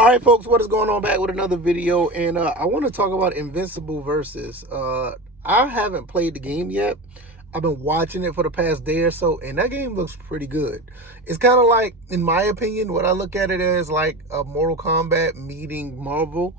All right, folks, what is going on? Back with another video, and I want to talk about Invincible Versus. I haven't played the game yet. I've been watching it for the past day or so, and that game looks pretty good. It's kind of like, in my opinion, what I look at it as like a Mortal Kombat meeting Marvel.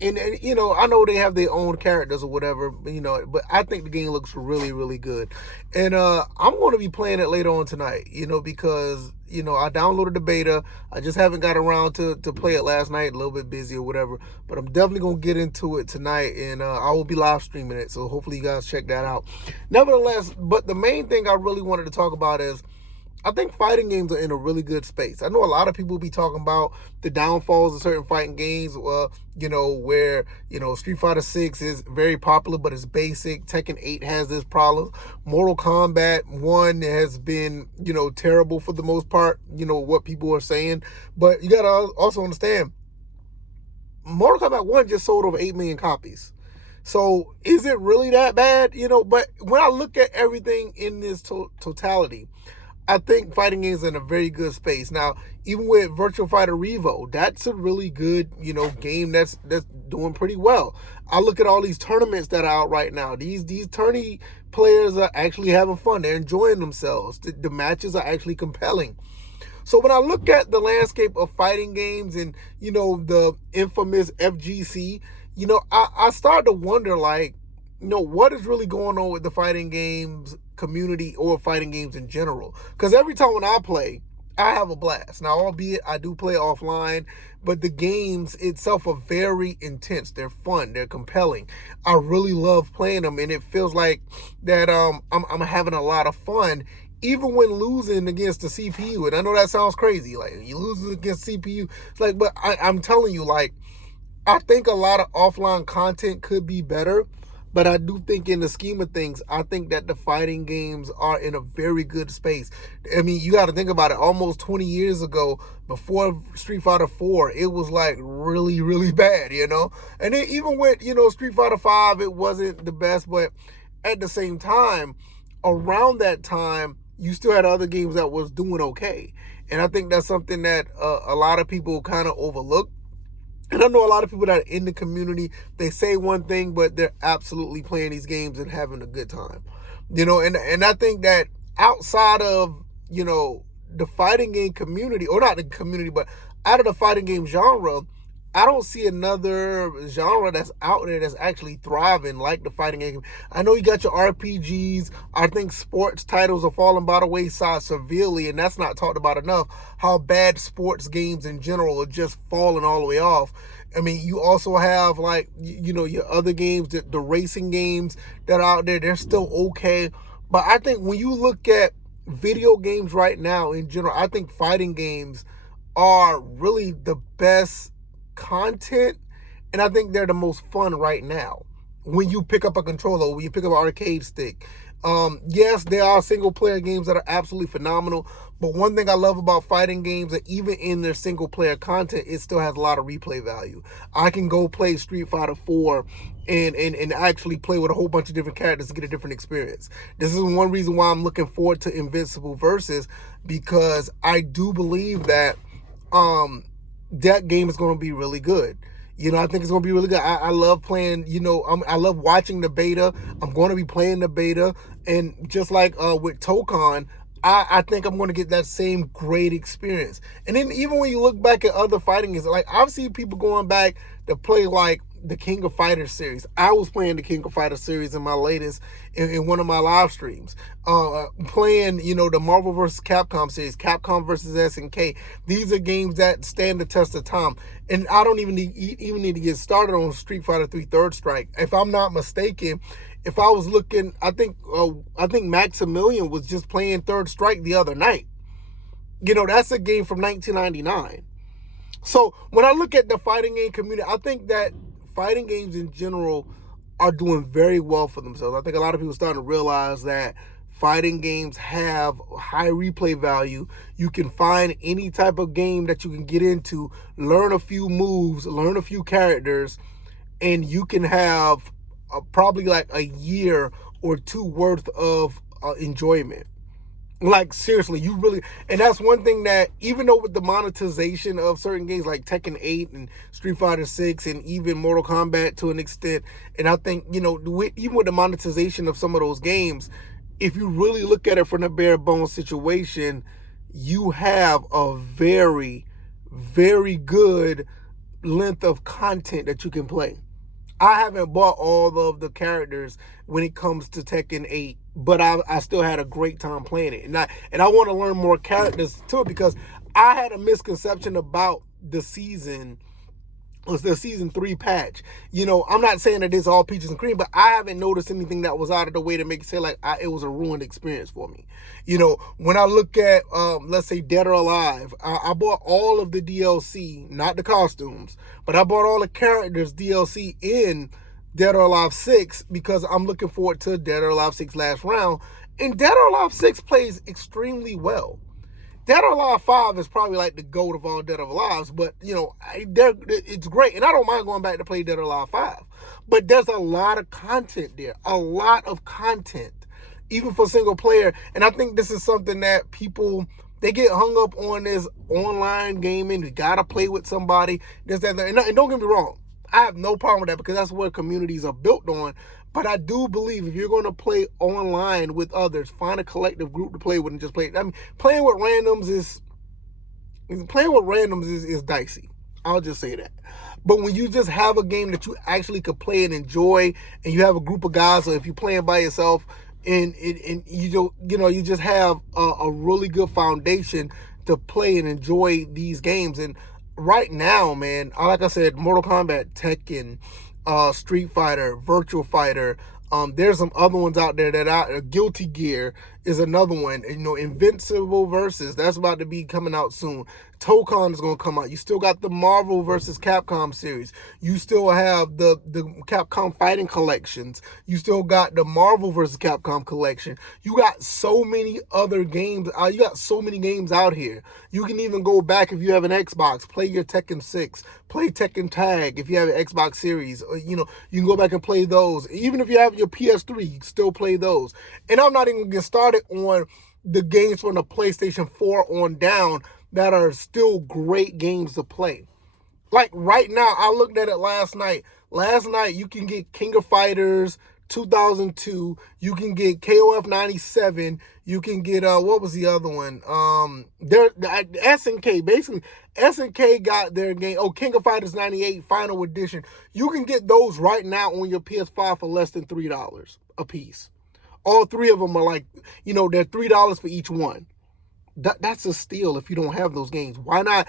And I know they have their own characters or whatever, but I think the game looks really, really good. And I'm going to be playing it later on tonight, because I downloaded the beta. I just haven't got around to play it last night, a little bit busy or whatever, but I'm definitely going to get into it tonight, and I will be live streaming it, so hopefully you guys check that out. Nevertheless, but the main thing I really wanted to talk about is I think fighting games are in a really good space. I know a lot of people be talking about the downfalls of certain fighting games, where, Street Fighter 6 is very popular, but it's basic. Tekken 8 has this problem. Mortal Kombat 1 has been, terrible for the most part, what people are saying. But you got to also understand, Mortal Kombat 1 just sold over 8 million copies. So is it really that bad? But when I look at everything in this totality, I think fighting games are in a very good space. Now, even with Virtual Fighter Revo, that's a really good, game that's doing pretty well. I look at all these tournaments that are out right now. These tourney players are actually having fun. They're enjoying themselves. The matches are actually compelling. So when I look at the landscape of fighting games and, the infamous FGC, I start to wonder, like, what is really going on with the fighting games community or fighting games in general? Because every time when I play, I have a blast. Now, albeit I do play offline, but the games itself are very intense. They're fun. They're compelling. I really love playing them, and it feels like that I'm having a lot of fun, even when losing against the CPU. And I know that sounds crazy. Like, you lose against CPU. It's like, but I'm telling you, like, I think a lot of offline content could be better. But I do think in the scheme of things, I think that the fighting games are in a very good space. I mean, you got to think about it. Almost 20 years ago, before Street Fighter 4, it was like really, really bad, And then even with, Street Fighter 5, it wasn't the best. But at the same time, around that time, you still had other games that was doing okay. And I think that's something that a lot of people kind of overlook. And I know a lot of people that are in the community, they say one thing, but they're absolutely playing these games and having a good time. And I think that outside of, the fighting game community, or not the community, but out of the fighting game genre, I don't see another genre that's out there that's actually thriving like the fighting game. I know you got your RPGs. I think sports titles are falling by the wayside severely, and that's not talked about enough, how bad sports games in general are just falling all the way off. I mean, you also have, like, your other games, the racing games that are out there, they're still okay. But I think when you look at video games right now in general, I think fighting games are really the best content, and I think they're the most fun right now when you pick up a controller, when you pick up an arcade stick. Yes, there are single player games that are absolutely phenomenal, but one thing I love about fighting games, that even in their single player content, it still has a lot of replay value. I can go play Street Fighter 4 and actually play with a whole bunch of different characters to get a different experience. This is one reason why I'm looking forward to Invincible Versus, because I do believe that that game is going to be really good. I think it's going to be really good. I love playing, I love watching the beta. I'm going to be playing the beta. And just like with Tokon, I think I'm going to get that same great experience. And then even when you look back at other fighting games, like, I've seen people going back to play like the King of Fighters series. I was playing the King of Fighters series in my latest, in one of my live streams. Playing, the Marvel vs. Capcom series, Capcom vs. SNK. These are games that stand the test of time. And I don't even need to get started on Street Fighter 3 Third Strike. If I'm not mistaken, if I was looking, I think Maximilian was just playing Third Strike the other night. That's a game from 1999. So when I look at the fighting game community, I think that fighting games in general are doing very well for themselves. I think a lot of people are starting to realize that fighting games have high replay value. You can find any type of game that you can get into, learn a few moves, learn a few characters, and you can have probably like a year or two worth of enjoyment. Like, seriously, you really, and that's one thing that, even though with the monetization of certain games like Tekken 8 and Street Fighter 6 and even Mortal Kombat to an extent, and I think, even with the monetization of some of those games, if you really look at it from a bare bones situation, you have a very, very good length of content that you can play. I haven't bought all of the characters when it comes to Tekken 8, but I still had a great time playing it. And I want to learn more characters too, because I had a misconception about the season. Was the season 3 patch? I'm not saying that it's all peaches and cream, but I haven't noticed anything that was out of the way to make it say like it was a ruined experience for me. When I look at let's say Dead or Alive, I bought all of the DLC, not the costumes, but I bought all the characters DLC in Dead or Alive 6 because I'm looking forward to Dead or Alive 6 last round, and Dead or Alive 6 plays extremely well. Dead or Alive 5 is probably like the GOAT of all Dead or Alives, but, it's great. And I don't mind going back to play Dead or Alive 5. But there's a lot of content there, a lot of content, even for single player. And I think this is something that people, they get hung up on this online gaming. You got to play with somebody, this, that, and don't get me wrong. I have no problem with that because that's what communities are built on. But I do believe if you're going to play online with others, find a collective group to play with and just play. I mean, playing with randoms is dicey. I'll just say that. But when you just have a game that you actually could play and enjoy, and you have a group of guys, or if you're playing by yourself, and you just have a really good foundation to play and enjoy these games. And right now, man, like I said, Mortal Kombat, Tekken, Street Fighter, Virtual Fighter. There's some other ones out there Guilty Gear is another one. Invincible Versus, that's about to be coming out soon. Tokon is going to come out. You still got the Marvel versus Capcom series. You still have the Capcom fighting collections. You still got the Marvel versus Capcom collection. You got so many other games. You got so many games out here. You can even go back if you have an Xbox, play your Tekken 6, play Tekken Tag if you have an Xbox series. You can go back and play those. Even if you have your PS3, you can still play those. And I'm not even going to get started on the games from the PlayStation 4 on down that are still great games to play. Like right now, I looked at it last night. Last night, you can get King of Fighters 2002. You can get KOF 97. You can get, what was the other one? SNK, basically. SNK got their game. Oh, King of Fighters 98 Final Edition. You can get those right now on your PS5 for less than $3 a piece. All three of them are like, they're $3 for each one. That's a steal if you don't have those games. Why not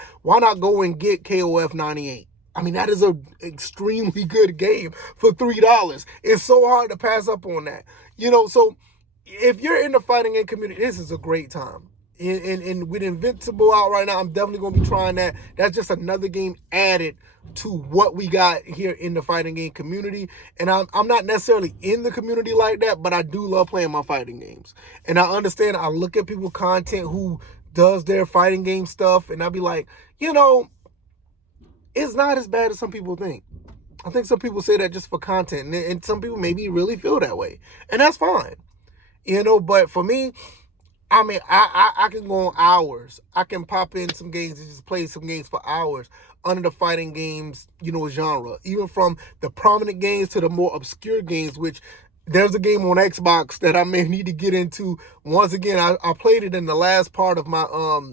go and get KOF 98? I mean, that is an extremely good game for $3. It's so hard to pass up on that. So if you're in the fighting game community, this is a great time. And with Invincible out right now, I'm definitely going to be trying that. That's just another game added to what we got here in the fighting game community. And I'm not necessarily in the community like that, but I do love playing my fighting games. And I understand, I look at people content who does their fighting game stuff, and I'll be like, it's not as bad as some people think. I think some people say that just for content, and some people maybe really feel that way. And that's fine. But for me, I mean, I can go on hours. I can pop in some games and just play some games for hours under the fighting games, genre. Even from the prominent games to the more obscure games, which there's a game on Xbox that I may need to get into. Once again, I played it in the last part of my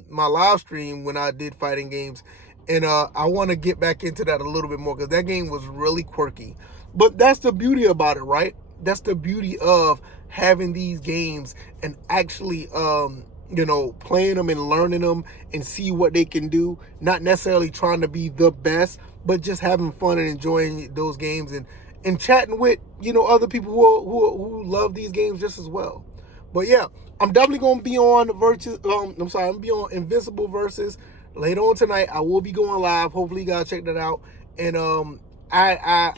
my live stream when I did fighting games. And I want to get back into that a little bit more because that game was really quirky. But that's the beauty about it, right? That's the beauty of having these games and actually, playing them and learning them and see what they can do. Not necessarily trying to be the best, but just having fun and enjoying those games and chatting with, other people who love these games just as well. But yeah, I'm definitely going to be on I'm going to be on Invincible Versus later on tonight. I will be going live. Hopefully you guys check that out. And I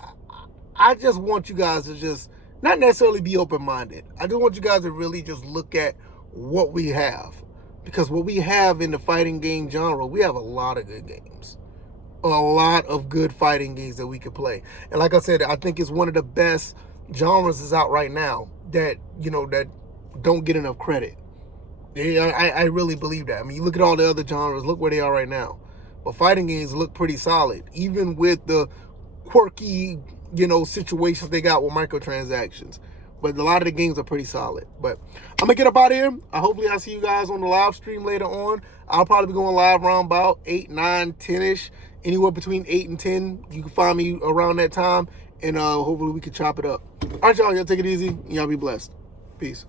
just want you guys to just not necessarily be open-minded. I just want you guys to really just look at what we have. Because what we have in the fighting game genre, we have a lot of good games. A lot of good fighting games that we could play. And like I said, I think it's one of the best genres is out right now that, that don't get enough credit. Yeah, I really believe that. I mean, you look at all the other genres, look where they are right now. But fighting games look pretty solid, even with the quirky, situations they got with microtransactions. But a lot of the games are pretty solid. But I'm gonna get up out of here. Hopefully I see you guys on the live stream later on. I'll probably be going live around about 8, 9, 10-ish. Anywhere between 8 and 10. You can find me around that time. And hopefully we can chop it up. All right, y'all take it easy. Y'all be blessed. Peace.